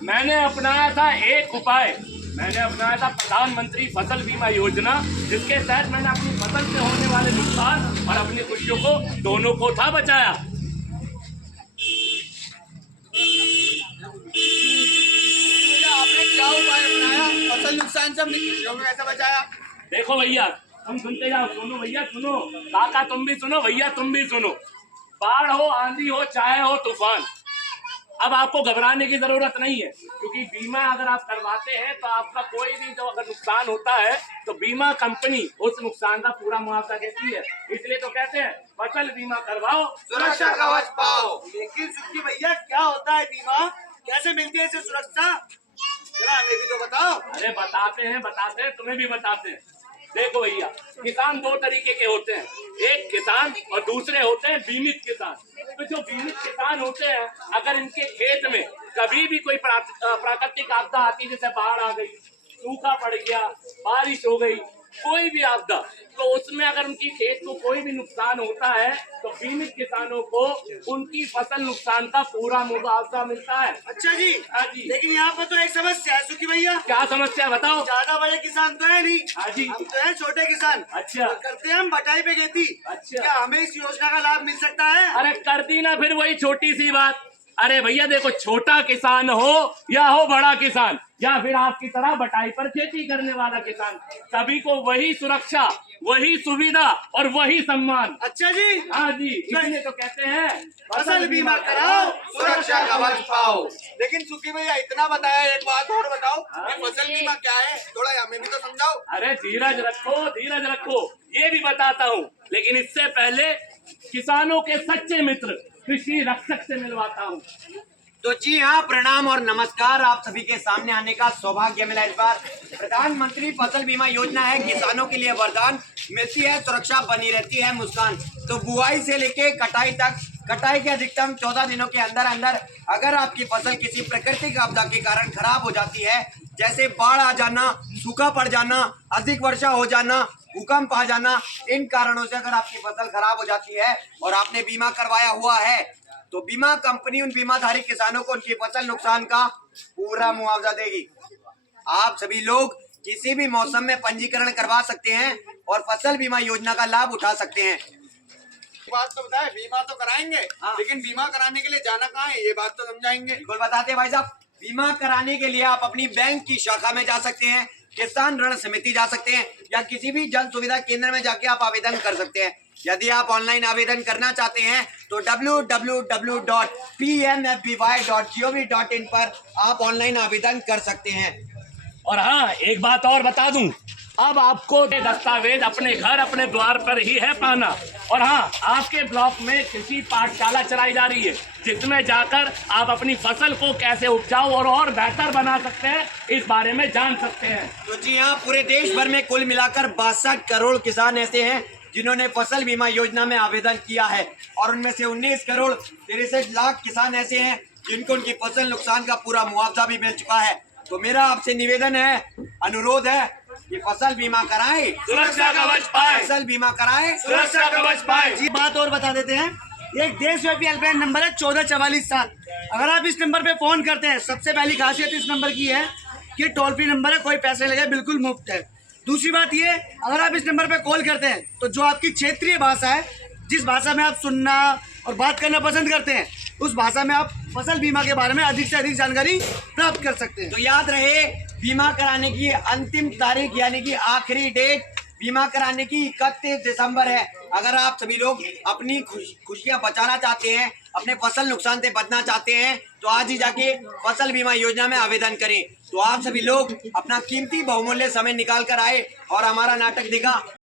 मैंने अपनाया था एक उपाय, मैंने अपनाया था प्रधानमंत्री फसल बीमा योजना, जिसके तहत मैंने अपनी फसल से होने वाले नुकसान और अपनी खुशियों को दोनों को था बचाया। आपने क्या उपाय अपनाया फसल नुकसान से अपनी खुशियों में कैसे बचाया? देखो भैया, तुम सुनते जाओ, सुनो भैया सुनो, काका तुम भी सुनो, भैया तुम भी सुनो। बाढ़ हो, आंधी हो, चाहे हो तूफान, अब आपको घबराने की जरूरत नहीं है, क्योंकि बीमा अगर आप करवाते हैं तो आपका कोई भी जो अगर नुकसान होता है तो बीमा कंपनी उस नुकसान का पूरा मुआवजा देती है। इसलिए तो कहते हैं फसल बीमा करवाओ, सुरक्षा कवच पाओ। लेकिन सुखी भैया, क्या होता है बीमा, कैसे मिलती है इसे सुरक्षा, जरा हमें भी तो बताओ। अरे बताते हैं, तुम्हें भी बताते हैं। देखो भैया, किसान दो तरीके के होते हैं, एक किसान और दूसरे होते हैं बीमित किसान। तो जो बीमित किसान होते हैं, अगर इनके खेत में कभी भी कोई प्राकृतिक आपदा आती है, जैसे बाढ़ आ गई, सूखा पड़ गया, बारिश हो गई, कोई भी आपदा, तो उसमें अगर उनकी खेत को कोई भी नुकसान होता है तो बीमित किसानों को उनकी फसल नुकसान का पूरा मुआवजा मिलता है। अच्छा जी। हाँ जी। लेकिन यहाँ पर तो एक समस्या है सुखी भैया। क्या समस्या बताओ? ज्यादा बड़े किसान तो है नहीं। हाँ जी। हम तो है छोटे किसान। अच्छा। तो करते हैं हम बटाई पे खेती। अच्छा। क्या हमें इस योजना का लाभ मिल सकता है? अरे कर दी ना फिर वही छोटी सी बात। अरे भैया देखो, छोटा किसान हो या हो बड़ा किसान या फिर आपकी तरह बटाई पर खेती करने वाला किसान, सभी को वही सुरक्षा, वही सुविधा और वही सम्मान। अच्छा जी। हाँ जी, इसलिए तो कहते हैं फसल बीमा कराओ, सुरक्षा कवच पाओ। लेकिन सुखी भैया, इतना बताया, एक बात और बताओ, ये फसल बीमा क्या है, थोड़ा हमें भी तो समझाओ। अरे धीरज रखो, धीरज रखो, ये भी बताता हूँ, लेकिन इससे पहले किसानों के सच्चे मित्र कृषि रक्षक से मिलवाता हूँ। तो जी हाँ, प्रणाम और नमस्कार। आप सभी के सामने आने का सौभाग्य मिला इस बार। प्रधानमंत्री फसल बीमा योजना है किसानों के लिए वरदान, मिलती है सुरक्षा, बनी रहती है मुस्कान। तो बुआई से लेके कटाई तक, कटाई के अधिकतम 14 दिनों के अंदर अंदर अगर आपकी फसल किसी प्राकृतिक आपदा के कारण खराब हो जाती है, जैसे बाढ़ आ जाना, सूखा पड़ जाना, अधिक वर्षा हो जाना, भूकंप आ जाना, इन कारणों से अगर आपकी फसल खराब हो जाती है और आपने बीमा करवाया हुआ है, तो बीमा कंपनी उन बीमाधारी किसानों को उनकी फसल नुकसान का पूरा मुआवजा देगी। आप सभी लोग किसी भी मौसम में पंजीकरण करवा सकते हैं और फसल बीमा योजना का लाभ उठा सकते हैं। बात तो बताए, बीमा तो कराएंगे, हाँ। लेकिन बीमा कराने के लिए जाना कहाँ है, ये बात तो समझाएंगे। बिल्कुल बताते हैं भाई साहब। बीमा कराने के लिए आप अपनी बैंक की शाखा में जा सकते हैं, किसान ऋण समिति जा सकते हैं, या किसी भी जन सुविधा केंद्र में जाके आप आवेदन कर सकते हैं। यदि आप ऑनलाइन आवेदन करना चाहते हैं तो www.pmfby.gov.in पर आप ऑनलाइन आवेदन कर सकते हैं। और हाँ, एक बात और बता दूं, अब आपको ये दस्तावेज अपने घर, अपने द्वार पर ही है पाना। और हाँ, आपके ब्लॉक में कृषि पाठशाला चलाई जा रही है, जिसमें जाकर आप अपनी फसल को कैसे उपजाऊ और बेहतर बना सकते हैं, इस बारे में जान सकते हैं। तो जी हाँ, पूरे देश भर में कुल मिलाकर 62 करोड़ किसान ऐसे हैं जिन्होंने फसल बीमा योजना में आवेदन किया है, और उनमें से 19 करोड़ 63 लाख किसान ऐसे हैं जिनको उनकी फसल नुकसान का पूरा मुआवजा भी मिल चुका है। तो मेरा आपसे निवेदन है, अनुरोध है कि फसल बीमा कराएं, सुरक्षा कवच पाए, फसल बीमा कराएं, सुरक्षा कवच पाए। जी, बात और बता देते हैं, एक देशव्यापी हेल्पलाइन नंबर है 1444-7। अगर आप इस नंबर पे फोन करते हैं, सबसे पहली खासियत इस नंबर की है कि टोल फ्री नंबर है, कोई पैसे लगे, बिल्कुल मुफ्त है। दूसरी बात ये, अगर आप इस नंबर पे कॉल करते हैं तो जो आपकी क्षेत्रीय भाषा है, जिस भाषा में आप सुनना और बात करना पसंद करते हैं, उस भाषा में आप फसल बीमा के बारे में अधिक से अधिक जानकारी प्राप्त कर सकते हैं। तो याद रहे, बीमा कराने की अंतिम तारीख यानी कि आखिरी डेट बीमा कराने की 31 दिसंबर है। अगर आप सभी लोग अपनी खुशियां बचाना चाहते हैं, अपने फसल नुकसान से बचना चाहते हैं, तो आज ही जाके फसल बीमा योजना में आवेदन करें। तो आप सभी लोग अपना कीमती बहुमूल्य समय निकाल कर आए और हमारा नाटक देखा।